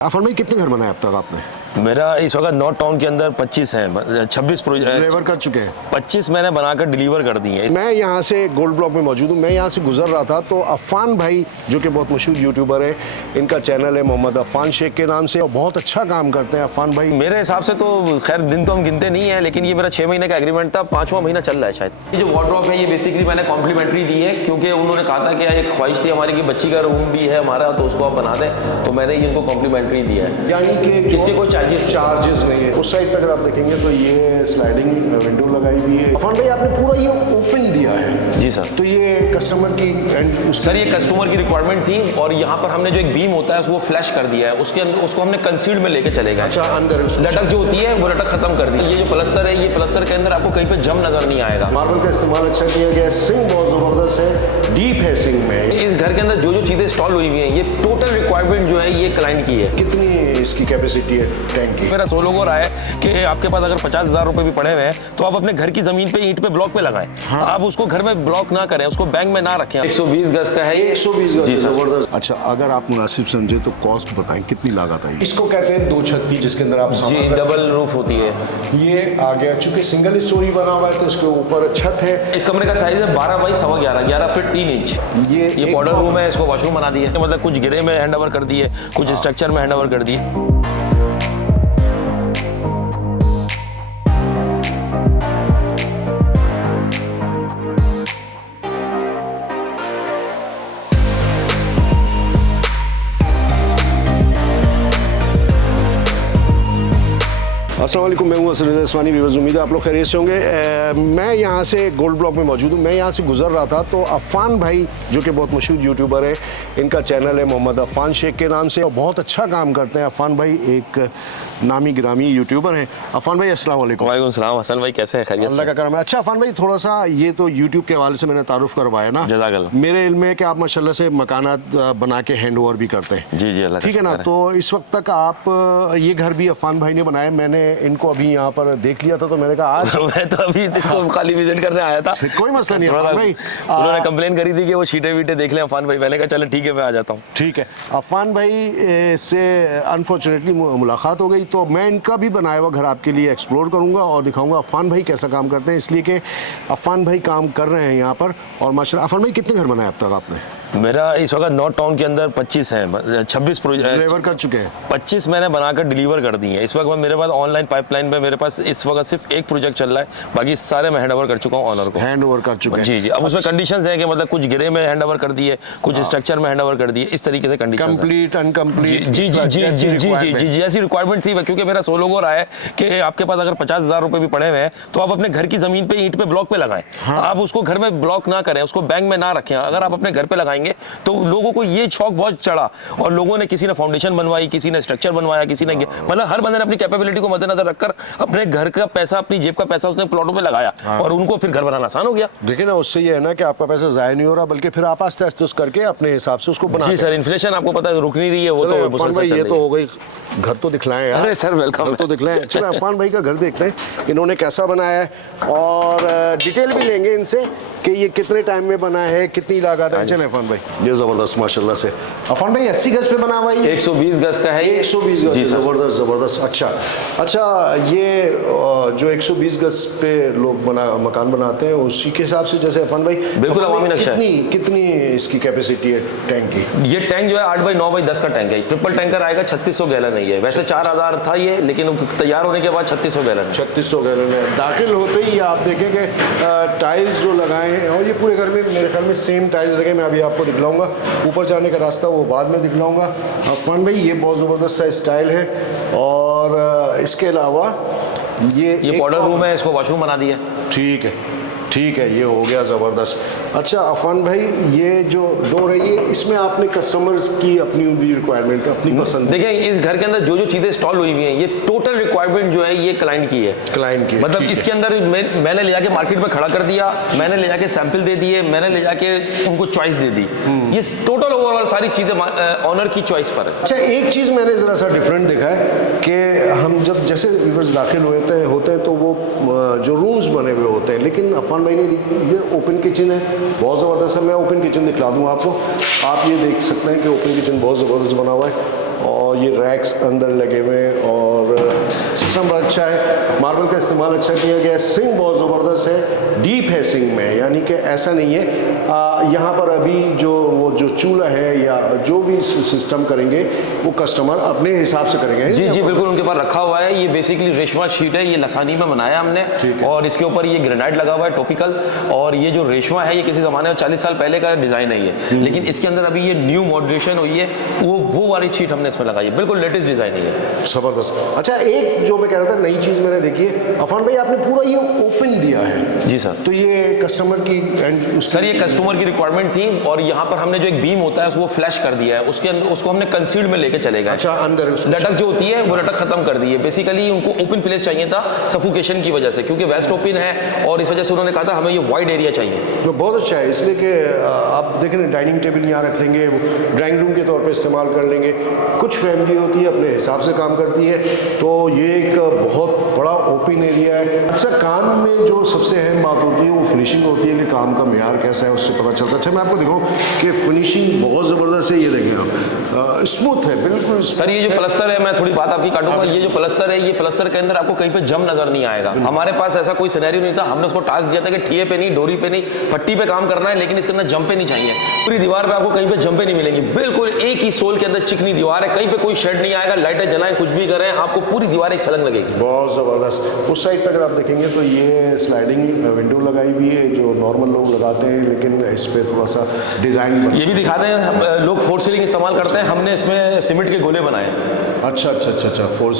Offer भाई कितने घर बनाए अब तक आपने? मेरा इस वक्त नॉर्थ टाउन के अंदर 25 हैं, 26 डिलीवर कर चुके हैं। 25 मैंने बनाकर डिलीवर कर दिए हैं। मैं यहाँ से गोल्ड ब्लॉक में मौजूद हूँ। मैं यहाँ से गुजर रहा था तो अफान भाई जो कि बहुत मशहूर यूट्यूबर है, इनका चैनल है मोहम्मद अफान शेख के नाम से और बहुत अच्छा काम करते हैं अफान भाई। मेरे हिसाब से तो खैर दिन तो हम गिनते नहीं है, लेकिन ये मेरा 6 महीने का एग्रीमेंट था, 5वां महीना चल रहा है शायद। ये जो वार्डरोब है ये बेसिकली मैंने कॉम्प्लीमेंट्री दी है, क्योंकि उन्होंने कहा था कि एक ख्वाहिश थी हमारी कि बच्ची का रूम भी है हमारा, तो उसको आप बना दें, तो मैंने इनको कॉम्प्लीमेंट्री दिया है। यानी कि इसके कोई चार्जेस नहीं है। उस साइड पे अगर आप देखेंगे तो ये स्लाइडिंग विंडो लगाई हुई है। अफान भाई आपने पूरा ये ओपन दिया है? जी सर। तो ये कस्टमर की सर ये कस्टमर की रिक्वायरमेंट थी, और यहाँ पर हमने जो एक बीम होता है वो फ्लैश कर दिया है, उसके अंदर उसको हमने कंसील्ड में लेके चले गए। अच्छा, अंदर लटक जो होती है वो लटक खत्म कर दी। ये जो प्लस्तर है, ये प्लस्तर के अंदर आपको कहीं पे जम नजर नहीं आएगा। मार्बल का इस्तेमाल अच्छा किया गया है। सिंक बहुत जबरदस्त है, डीप है सिंक में। इस घर के अंदर जो जो चीजें इंस्टॉल हुई हुई हैं, ये टोटल रिक्वायरमेंट जो है ये क्लाइंट की है। कितनी इसकी कैपेसिटी है टैंक की? मेरा 16 को रहा है कि आपके पास अगर 50,000 रुपए भी पड़े हुए हैं तो आप अपने घर की जमीन पे ईंट पे ब्लॉक पे लगाएं। हाँ। आप उसको घर में ब्लॉक ना करें, उसको बैंक में ना रखें। 120 गज का है ये। 120 गज, जी सर। जबरदस्त। अच्छा, अगर आप मुनासिब समझे तो कॉस्ट बताएं, कितनी लागत आई? इसको कहते हैं दो छत्ती, जिसके अंदर आप जी डबल रूफ होती है। ये आ गया, चूंकि सिंगल स्टोरी बना हुआ है तो इसके ऊपर छत है। इस कमरे का साइज है 12 बाई 11.5, 11 फीट 3 इंच। ये मॉडल रूम है, इसको वॉशरूम बना दिए, मतलब कुछ गिरे में हैंड ओवर कर दिए, कुछ स्ट्रक्चर में हैंड ओवर कर दिए। अस्सलाम वालेकुम, मैं हूँ असद रज़ा इस्मानी। व्यूअर्स, उम्मीद है आप लोग खैरियत से होंगे। मैं यहाँ से गोल्ड ब्लॉक में मौजूद हूँ। मैं यहाँ से गुजर रहा था तो अफान भाई जो कि बहुत मशहूर यूट्यूबर है, इनका चैनल है मोहम्मद अफान शेख के नाम से और बहुत अच्छा काम करते हैं। अफान भाई एक नामी गिरामी यूट्यूबर हैं। अफान भाई अस्सलाम वालेकुम। वालेकुम सलाम। हसन भाई कैसे हैं? खैरियत? अल्लाह का करम है। अच्छा अफान भाई, थोड़ा सा ये तो यूट्यूब के हवाले से मैंने तारुफ करवाया ना, जज़ाकल्लाह। मेरे इल्म में कि आप माशाल्लाह से मकानात बना के हैंड ओवर भी करते हैं। जी जी, अल्लाह ठीक है ना। तो इस वक्त तक आप ये घर भी अफान भाई ने बनाया। मैंने इनको अभी यहाँ पर देख लिया था तो मैंने कहा आज मैं तो अभी इसको खाली विजिट करने आया था। कोई मसला नहीं अफान भाई। उन्होंने कंप्लेन करी थी कि वो शीटे वीटे देख लें अफान भाई, मैंने कहा चलो ठीक है मैं आ जाता हूँ। ठीक है। अफान भाई से अनफॉर्चुनेटली मुलाकात हो गई, तो मैं इनका भी बनाया हुआ घर आपके लिए एक्सप्लोर करूंगा और दिखाऊंगा अफान भाई कैसा काम करते हैं, इसलिए कि अफान भाई काम कर रहे हैं यहाँ पर। और माशाल्लाह अफान भाई कितने घर बनाए अब तक आपने? मेरा इस वक्त नॉर्थ टाउन के अंदर 25 हैं, 26 डिलीवर कर चुके हैं। 25 मैंने बनाकर डिलीवर कर दिए हैं। इस वक्त मेरे पास ऑनलाइन पाइपलाइन पे मेरे पास इस वक्त सिर्फ एक प्रोजेक्ट चल रहा है, बाकी सारे मैं हैंड ओवर कर चुका हूँ ऑनर को। हैंड ओवर कर चुके हैं? जी जी। अब उसमें कंडीशंस हैं कि मतलब कुछ गिरे में हैंड ओवर कर दिए, कुछ स्ट्रक्चर में हैंड ओवर कर दिए, इस तरीके से कंडीशन। Complete incomplete? जी जी जी जी जी जी जी जैसी रिक्वायरमेंट थी, क्योंकि मेरा 16 को रहा है कि आपके पास अगर 50,000 रुपए भी पड़े हुए हैं तो आप अपने घर की जमीन पे ईंट पे ब्लॉक पे लगाएं। आप उसको घर में ब्लॉक ना करें, उसको बैंक में ना रखें। अगर आप अपने घर पे लगाएंगे तो लोगों को ये शौक बहुत चढ़ा, और लोगों ने, किसी ने फाउंडेशन बनवाई, किसी ने स्ट्रक्चर बनवाया, किसी ने, मतलब हर बंदे ने अपनी कैपेबिलिटी को मद्देनजर रखकर अपने घर का पैसा, अपनी जेब का पैसा उसने प्लॉटों पे लगाया, और उनको फिर घर बनाना आसान हो गया। देखिए ना, उससे ये है ना कि आपका पैसा जाया नहीं हो रहा, बल्कि फिर आप आस्ते आस्ते करके अपने हिसाब से उसको बना। जी सर, इन्फ्लेशन आपको पता है रुक नहीं रही है, वो तो अफान भाई ये तो हो गई। घर तो दिखलाएं यार। अरे सर वेलकम। तो दिखलाएं। चलो अफान भाई का घर देखते हैं इन्होंने कैसा बनाया है, और डिटेल भी लेंगे इनसे कि ये कितने टाइम में बना है, कितनी लागत है। चले अफान भाई, ये जबरदस्त माशाल्लाह से। अफान भाई 80 गज पे बना हुआ है? 120 गज का है। 120 गज? जी जबरदस्त जबरदस्त। अच्छा, ये जो 120 गज पे लोग मकान बनाते हैं उसी के हिसाब से, जैसे अफान भाई बिल्कुल अवामी नक्शा है। कितनी इसकी कैपेसिटी है टैंक की? ये टैंक जो है 8 बाई 9 बाई 10 का टैंक है। ट्रिपल टैंकर आएगा, 3600 गैलन है। ये वैसे 4000 था ये, लेकिन तैयार होने के बाद 3600 गैलन है। 3600 गैलन है। दाखिल होते ही आप देखेंगे टाइल्स जो लगाए हैं, और ये पूरे घर में मेरे ख्याल में सेम टाइल्स लगे। मैं अभी आपको दिखलाऊंगा, ऊपर जाने का रास्ता वो बाद में दिखलाऊंगा। अफान भाई ये बहुत ज़बरदस्त सा स्टाइल है, और इसके अलावा ये मॉडल रूम है, इसको वॉशरूम बना दिया। ठीक है ठीक है, ये हो गया ज़बरदस्त। अच्छा अफान भाई, ये जो डोर है, ये इसमें आपने कस्टमर्स की अपनी भी रिक्वायरमेंट, अपनी पसंद? देखिए इस घर के अंदर जो जो चीज़ें इंस्टॉल हुई हुई हैं, ये टोटल रिक्वायरमेंट जो है ये क्लाइंट की है। क्लाइंट की, मतलब इसके अंदर मैंने ले जाके मार्केट में खड़ा कर दिया, मैंने ले जाके सैंपल दे दिए, मैंने ले जाके उनको चॉइस दे दी। ये टोटल ओवरऑल सारी चीज़ें ऑनर की चॉइस पर है। अच्छा, एक चीज़ मैंने ज़रा सा डिफरेंट देखा है कि हम जब जैसे व्यूअर्स दाखिल होते हैं तो वो जो रूम्स बने हुए होते हैं, लेकिन अफान भाई ने ये ओपन किचन है, बहुत ज़बरदस्त है। मैं ओपन किचन दिखला दूँ आपको। आप ये देख सकते हैं कि ओपन किचन बहुत ज़बरदस्त बना हुआ है। और ये रैक्स अंदर लगे हुए हैं और सिस्टम बड़ा अच्छा है, मार्बल का इस्तेमाल अच्छा किया गया है, सिंक बहुत ज़बरदस्त है, डीप है सिंक में, यानी कि ऐसा नहीं है यहाँ पर अभी जो चूल्हा है या जो भी सिस्टम करेंगे वो कस्टमर अपने हिसाब से करेंगे। जी जी बिल्कुल, उनके पास रखा हुआ है। ये बेसिकली रेशमा शीट है, ये लसानी में बनाया हमने और इसके ऊपर ये ग्रेनाइट लगा हुआ है टॉपिकल। और ये जो रेशमा है ये किसी ज़माने में 40 साल पहले का डिज़ाइन है ये, लेकिन इसके अंदर अभी ये न्यू मॉडरेशन हुई है, वो वाली शीट हमने इसमें लगाई है, बिल्कुल लेटेस्ट डिज़ाइन है ये। ज़बरदस्त। अच्छा, एक जो मैं कह रहा था नई चीज़ मैंने देखी है अफान भाई, आपने पूरा ये ओपन दिया है। जी सर। तो ये कस्टमर की सर ये कस्टमर की रिक्वायरमेंट थी और यहाँ पर हमने जो एक बीम होता है वो फ्लैश कर दिया है, उसके अंदर उसको हमने कंसील्ड में लेके चले गए। अच्छा, अंदर लटक जो होती है वो लटक खत्म कर दी है। बेसिकली उनको ओपन प्लेस चाहिए था सफोकेशन की वजह से, क्योंकि वेस्ट ओपन है और इस वजह से उन्होंने कहा था हमें ये वाइड एरिया चाहिए। तो बहुत अच्छा है, इसलिए कि आप देखें ना, डाइनिंग टेबल यहाँ रख लेंगे, ड्राइंग रूम के तौर पे इस्तेमाल कर लेंगे। कुछ फैमिली होती है अपने हिसाब से काम करती है, तो ये एक बहुत बड़ा ओपन एरिया है। अच्छा, काम में जो सबसे अहम बात होती है वो फिनिशिंग होती है कि काम का मेयार कैसा है उससे पता चलता है। अच्छा, मैं आपको दिखाऊँ कि फिनिशिंग बहुत ज़बरदस्त है, ये देखें आप, स्मूथ है बिल्कुल। सर ये जो प्लस्तर है, मैं थोड़ी बात आपकी काटूंगा, ये जो प्लस्तर है, ये प्लस्तर के अंदर आपको कहीं पे जम नजर नहीं आएगा। हमारे पास ऐसा कोई सिनेरियो नहीं था, हमने उसको टास्क दिया था कि ठिए पे नहीं, डोरी पे नहीं, पट्टी पे काम करना है, लेकिन इसके अंदर जंपे नहीं चाहिए। पूरी दीवार पे आपको कहीं पे जंपे नहीं मिलेंगी, बिल्कुल एक ही सोल के अंदर चिकनी दीवार है, कहीं पे कोई शेड नहीं आएगा। लाइटें जलाएं, कुछ भी करें, आपको पूरी दीवार एक सलंग लगेगी। बहुत ज़बरदस्त। उस साइड पर अगर आप देखेंगे तो ये स्लाइडिंग विंडो लगाई हुई है जो नॉर्मल लोग लगाते हैं, लेकिन इस पर थोड़ा सा डिज़ाइन ये भी दिखाते हैं, लोग फोर सीलिंग इस्तेमाल करते हैं, हमने इसमें सीमेंट के गोले बनाए हैं। अच्छा,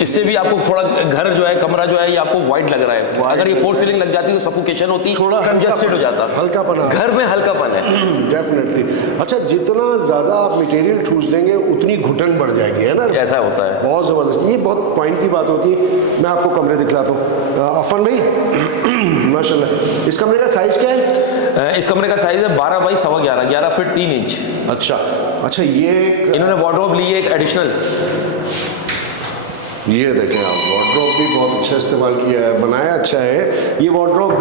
इससे भी आपको थोड़ा घर जो है, कमरा जो है, ये आपको वाइड लग रहा है। अगर ये फोर सीलिंग लग जाती तो सफोकेशन होती, थोड़ा कंजस्टेड हो जाता, हल्कापन घर में हल्कापन है। डेफिनेटली। अच्छा, जितना ज़्यादा आप मटेरियल ठूस देंगे उतनी घुटन बढ़ जाएगी, है ना? ऐसा होता है। बहुत ज़बरदस्त, ये बहुत पॉइंट की बात होती है। मैं आपको कमरे दिखलाता हूँ। अफन भाई माशाल्लाह, इस कमरे का साइज़ क्या है? इस कमरे का साइज है 12 बाई 11.25, 11 फीट 3 इंच। अच्छा, ये इन्होंने वार्डरोब ली है एक एडिशनल। ये देखें आप, वार्डरोब भी बहुत अच्छा इस्तेमाल किया है, बनाया अच्छा है। ये वार्डरोब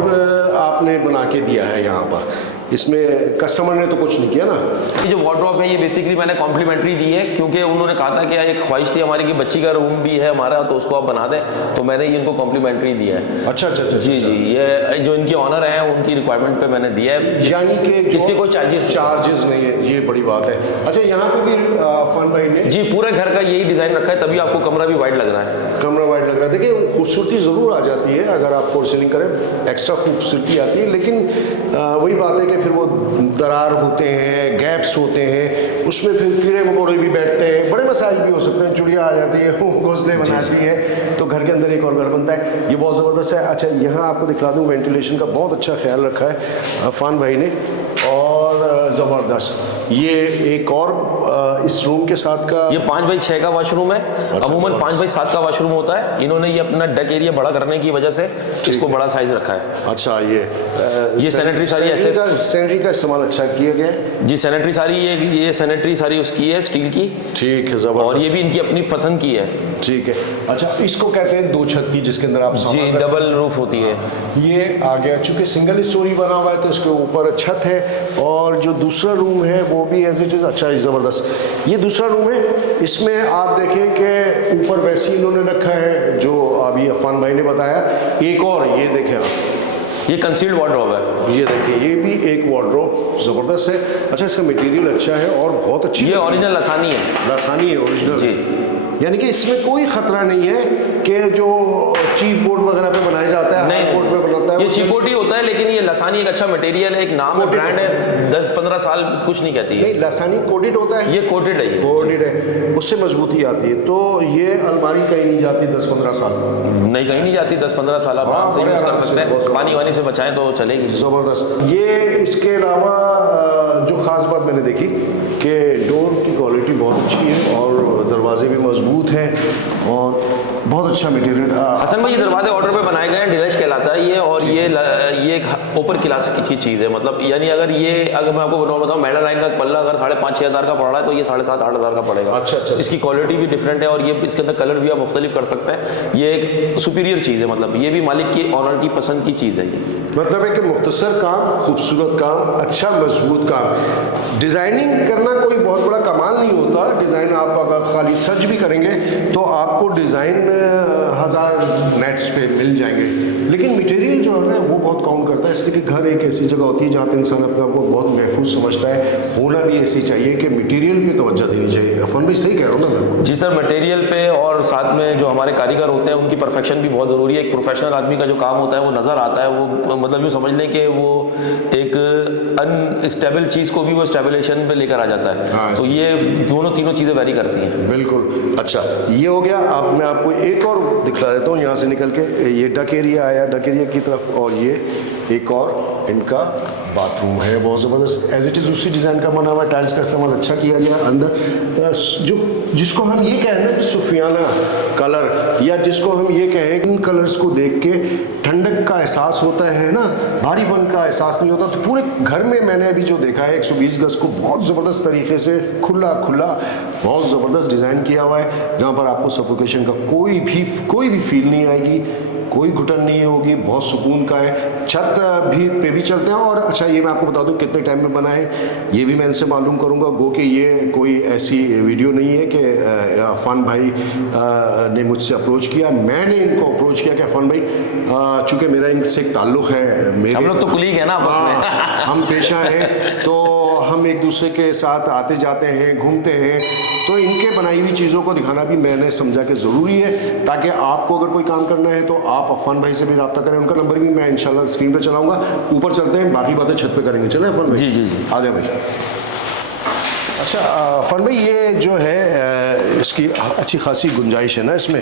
आपने बना के दिया है यहाँ पर, इसमें कस्टमर ने तो कुछ नहीं किया ना? ये जो वार्डरोब है ये बेसिकली मैंने कॉम्प्लीमेंट्री दी है, क्योंकि उन्होंने कहा था कि एक ख्वाहिश थी हमारी कि बच्ची का रूम भी है हमारा, तो उसको आप बना दें, तो मैंने ये इनको कॉम्प्लीमेंट्री दिया है। अच्छा। जी, ये जो इनके ऑनर हैं उनकी रिक्वायरमेंट पे मैंने दिया है, यानी कि इसके कोई चार्जेस नहीं है, ये बड़ी बात है। अच्छा, यहाँ पे भी फन भाई ने जी पूरे घर का यही डिज़ाइन रखा है, तभी आपको कमरा भी वाइड लग रहा है। कमरा वाइड लग रहा है। देखिए, खूबसूरती ज़रूर आ जाती है अगर आप फोर सीलिंग करें, एक्स्ट्रा खूबसूरती आती है, लेकिन वही बात है कि फिर वो दरार होते हैं, गैप्स होते हैं, उसमें फिर कीड़े मकोड़े भी बैठते हैं, बड़े मसाइल भी हो सकते हैं, चिड़िया आ जाती है, वो घोंसले बनाती है, तो घर के अंदर एक और घर बनता है। ये बहुत ज़बरदस्त है। अच्छा, यहाँ आपको दिखला दूँ, वेंटिलेशन का बहुत अच्छा ख्याल रखा है अफान भाई ने, और ज़बरदस्त। ये एक और इस रूम के साथ का, ये 5 बाई 6 का वॉशरूम है। अमूमन 5 बाई 7 का वॉशरूम होता है, इन्होंने ये अपना डेक एरिया बड़ा करने की वजह से इसको बड़ा साइज रखा है। अच्छा, ये सैनिटरी सारी सैनिटरी का इस्तेमाल अच्छा किया गया है। जी, सैनिटरी सारी ये सैनिटरी सारी उसकी है, स्टील की। ठीक है, ज़बरदस्त। और ये भी इनकी अपनी पसंद की है। ठीक है। अच्छा, इसको कहते हैं 2 छत की, जिसके अंदर आप जी डबल रूफ होती है। ये आ गया, चूंकि सिंगल स्टोरी बना हुआ है तो इसके ऊपर छत है, और जो दूसरा रूम है वो भी एज इट इज़ अच्छा है, ज़बरदस्त। ये दूसरा रूम है, इसमें आप देखें कि ऊपर वैसे ही इन्होंने रखा है जो अभी अफान भाई ने बताया। एक और ये देखें आप, ये कंसील्ड वार्डरोब है। ये देखिए, ये भी एक वार्डरोब ज़बरदस्त है। अच्छा, इसका मटेरियल अच्छा है और बहुत अच्छी, ये ओरिजिनल लसानी है। लसानी है, ओरिजिनल जी, यानी कि इसमें कोई खतरा नहीं है कि जो चीप बोर्ड वगैरह पे बनाया जाता है, नहीं बोर्ड पे बनाता है, ये चीप बोर्ड ही होता है, लेकिन ये लसानी एक अच्छा मटेरियल है, एक नाम है, ब्रांड है, 10-15 साल कुछ नहीं कहती है। नहीं, लसानी कोटेड होता है, ये कोटेड है, ये कोटेड है, उससे मजबूती आती है, तो ये अलमारी कहीं नहीं जाती 10-15 साल। नहीं, कहीं नहीं जाती 10-15 साल, आप आराम से यूज़ कर सकते हैं, पानी वानी से बचाएं तो चलेगी। ज़बरदस्त। ये इसके अलावा जो ख़ास बात मैंने देखी कि डोर की क्वालिटी बहुत अच्छी है और दरवाजे भी मजबूत हैं, और बहुत अच्छा मटेरियल। हसन भाई ये दरवाजे ऑर्डर पे बनाए गए हैं, डिलक्स कहलाता है ये, और ये एक ऊपर क्लास की चीज़ है, मतलब यानी अगर मैं आपको बताऊँ मेडल लाइन का पल्ला अगर 5,500-6 हज़ार का पड़ रहा है तो ये 7,500-8 हज़ार का पड़ेगा। अच्छा। इसकी क्वालिटी भी डिफरेंट है और ये इसके अंदर कलर भी आप मुख्तलिफ कर सकते हैं। ये एक सुपीरियर चीज़ है, मतलब ये भी मालिक की ऑनर की पसंद की चीज़ है ये। मतलब है कि मुख्तसर काम, खूबसूरत काम, अच्छा मजबूत काम। डिज़ाइनिंग करना कोई बहुत बड़ा कमाल नहीं होता। डिज़ाइन आप अगर खाली सर्च भी करेंगे तो आपको डिज़ाइन 1000 नेट्स पे मिल जाएंगे, लेकिन मटेरियल जो है ना वो बहुत काउंट करता है। इसलिए कि घर एक ऐसी जगह होती है जहाँ पे इंसान अपने आप को बहुत महफूज समझता है। होना भी ऐसी चाहिए कि मटेरियल पे तवज्जो देनी चाहिए। अफन भाई सही कह रहा हूँ ना? जी सर, मटेरियल पे और साथ में जो हमारे कारीगर होते हैं उनकी परफेक्शन भी बहुत ज़रूरी है। एक प्रोफेशनल आदमी का जो काम होता है वो नज़र आता है, वो मतलब यूँ समझ लें कि वो एक अनस्टेबल चीज़ को भी वो स्टेबलेशन पे लेकर आ जाता है। हाँ, तो ये दोनों तीनों चीज़ें वेरी करती हैं। बिल्कुल। अच्छा, ये हो गया। अब मैं आपको एक और दिखला देता हूँ। यहाँ से निकल के ये डक एरिया आया, डक एरिया की तरफ, और ये एक और इनका बाथरूम है, बहुत ज़बरदस्त। एज इट इज़ उसी डिज़ाइन का बना हुआ है, टाइल्स का इस्तेमाल अच्छा किया गया अंदर। जो जिसको हम ये कहें ना कि सूफियाना कलर, या जिसको हम ये कहें इन कलर्स को देख के ठंडक का एहसास होता है ना, भारीपन का एहसास नहीं होता। तो पूरे घर में मैंने अभी जो देखा है 120 गज को बहुत ज़बरदस्त तरीके से खुला बहुत ज़बरदस्त डिज़ाइन किया हुआ है, जहाँ पर आपको सफोकेशन का कोई भी फील नहीं आएगी, कोई घुटन नहीं होगी, बहुत सुकून का है। छत पे भी चलते हैं। और अच्छा, ये मैं आपको बता दूं कितने टाइम में बना है, ये भी मैं इनसे मालूम करूंगा। गो कि ये कोई ऐसी वीडियो नहीं है कि अफान भाई ने मुझसे अप्रोच किया, मैंने इनको अप्रोच किया कि अफान भाई चूँकि मेरा इनसे एक ताल्लुक़ है, हम लोग तो कुलीग हैं ना आपस में। हम पेशा हैं, तो हम एक दूसरे के साथ आते जाते हैं, घूमते हैं, तो इनके बनाई हुई चीज़ों को दिखाना भी मैंने समझा कि ज़रूरी है, ताकि आपको अगर कोई काम करना है तो आप अफान भाई से भी रब्ता करें। उनका नंबर भी मैं इंशाल्लाह स्क्रीन पे चलाऊंगा। ऊपर चलते हैं, बाकी बातें छत पे करेंगे। चलें अफान भाई? जी। आ जाए भाई। अच्छा अफान भाई, ये जो है इसकी अच्छी खासी गुंजाइश है ना इसमें,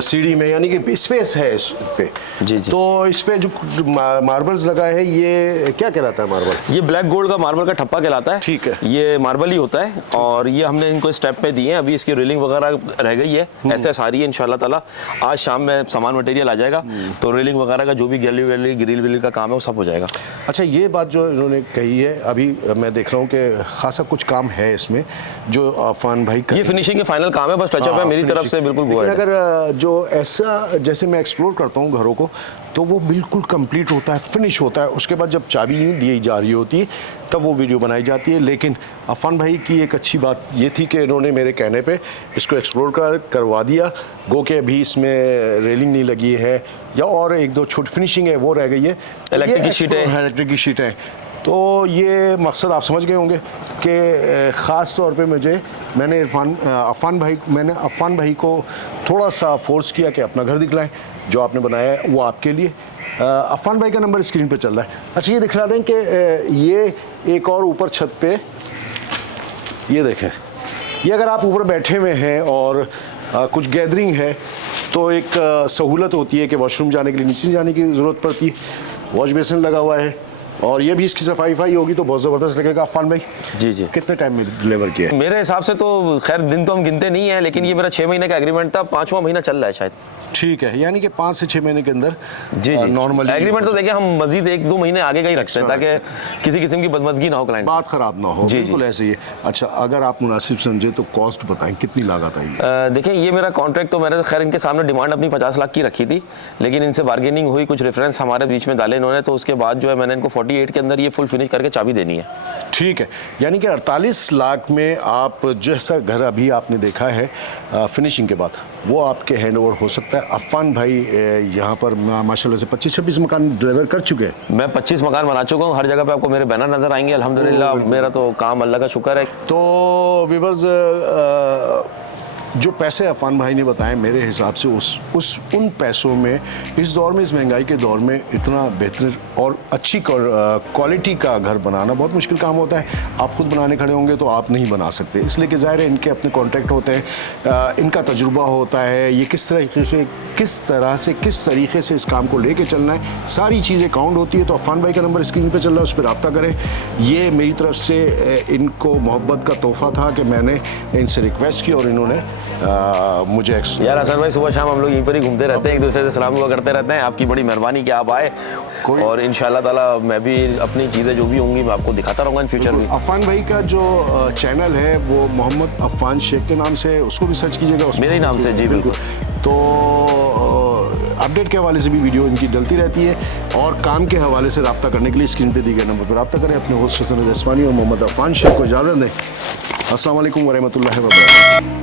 सीढ़ी में, यानी कि स्पेस है इस पे। जी। तो इस पे जो मार्बल्स लगा है, ये क्या कहलाता है मार्बल? ये ब्लैक गोल्ड का मार्बल का ठप्पा कहलाता है। ठीक है। ये मार्बल ही होता है, और ये हमने इनको स्टेप पे दिए हैं। अभी इसकी रेलिंग वगैरह रह गई है, ऐसे सारी है। इंशाल्लाह ताला आज शाम में सामान मटेरियल आ जाएगा, तो रेलिंग वगैरह का जो भी गैलरी ग्रिल विल का काम है वो सब हो जाएगा। अच्छा, ये बात जो इन्होंने कही है, अभी मैं देख रहा हूँ कि खासा कुछ काम है इसमें जो अफान भाई ये फिनिशिंग के फाइनल काम है, बस टचअप है मेरी तरफ से, बिल्कुल गो अहेड। अगर जो ऐसा जैसे मैं एक्सप्लोर करता हूँ घरों को, तो वो बिल्कुल कंप्लीट होता है, फिनिश होता है। उसके बाद जब चाबी दी जा रही होती है तब वो वीडियो बनाई जाती है। लेकिन अफान भाई की एक अच्छी बात ये थी कि इन्होंने मेरे कहने पे इसको एक्सप्लोर करवा दिया। गो के अभी इसमें रेलिंग नहीं लगी है, या और एक दो छोटी फिनिशिंग है वो रह गई है। इलेक्ट्रिक की शीट है। तो ये मकसद आप समझ गए होंगे कि ख़ास तौर पे मैंने अफान भाई को थोड़ा सा फोर्स किया कि अपना घर दिखलाएं। जो आपने बनाया है वो आपके लिए। अफान भाई का नंबर स्क्रीन पे चल रहा है। अच्छा, ये दिखला दें कि ये एक और ऊपर छत पे, ये देखें, ये अगर आप ऊपर बैठे हुए हैं और कुछ गैदरिंग है तो एक सहूलत होती है कि वॉशरूम जाने के लिए नीचे जाने की ज़रूरत पड़ती है। वॉश बेसिन लगा हुआ है, और ये भी इसकी सफाई होगी तो बहुत ज़बरदस्त लगेगा। अफान भाई जी कितने टाइम में डिलीवर किया? मेरे हिसाब से तो खैर दिन तो हम गिनते नहीं है, लेकिन ये मेरा 6 महीने का एग्रीमेंट था, 5वां महीना चल रहा है शायद। ठीक है, यानी कि 5 से 6 महीने के अंदर जी नॉर्मली एग्रीमेंट तो देखिए हम मजीद 1-2 महीने आगे का ही रखते हैं, ताकि किसी किस्म की बदमजगी ना हो, क्लाइंट बात खराब ना हो। बिल्कुल ऐसे ही है। अच्छा, अगर आप मुनासिब समझे तो कॉस्ट बताएं, कितनी लागत आई? देखिए, ये मेरा कॉन्ट्रैक्ट तो मैंने खैर इनके सामने डिमांड अपनी 50 लाख की रखी थी, लेकिन इनसे बार्गेनिंग हुई, कुछ रेफरेंस हमारे बीच में डाले इन्होंने, तो उसके बाद जो है मैंने इनको 48 के अंदर ये फुल फिनिश करके चाबी देनी है। ठीक है, यानी कि 48 लाख में आप जैसा घर अभी आपने देखा है फिनिशिंग के बाद, वो आपके हैंड ओवर हो सकता है। अफान भाई यहाँ पर माशाल्लाह से 25-26 मकान डिलीवर कर चुके हैं। मैं 25 मकान बना चुका हूँ, हर जगह पे आपको मेरे बैनर नजर आएंगे अल्हम्दुलिल्लाह। मेरा तो काम अल्लाह का शुक्र है। तो व्यूअर्स, जो पैसे अफान भाई ने बताए, मेरे हिसाब से उन पैसों में इस दौर में, इस महंगाई के दौर में, इतना बेहतर और अच्छी क्वालिटी का घर बनाना बहुत मुश्किल काम होता है। आप खुद बनाने खड़े होंगे तो आप नहीं बना सकते, इसलिए कि ज़ाहिर है इनके अपने कॉन्ट्रैक्ट होते हैं, इनका तजुर्बा होता है, ये किस तरीके से इस काम को लेके चलना है, सारी चीज़ें काउंट होती है। तो अफान भाई का नंबर स्क्रीन पे चल रहा है, उस पर रब्ता करें। ये मेरी तरफ से इनको मोहब्बत का तोहफ़ा था कि मैंने इनसे रिक्वेस्ट की और इन्होंने मुझे यार हसन भाई, सुबह शाम हम लोग यहीं पर ही घूमते रहते हैं, एक दूसरे से सलाम हुआ करते रहते हैं। आपकी बड़ी मेहरबानी कि आप आए, और इंशाल्लाह ताला मैं भी अपनी चीज़ें जो भी होंगी मैं आपको दिखाता रहूँगा इन फ्यूचर भी। अफान भाई का जो चैनल है वो मोहम्मद अफान शेख के नाम से, उसको भी सर्च कीजिएगा। मेरे ही नाम से, जी बिल्कुल। तो अपडेट के हवाले से भी वीडियो इनकी डलती रहती है, और काम के हवाले से रब्ता करने के लिए स्क्रीन पे दी गए नंबर पर रब्ता करें। अपने होस्ट हसन रज़ा उस्मानी और मोहम्मद अफान शेख को इजाज़त दें। अस्सलाम वालेकुम व रहमतुल्लाहि व बरकातहू।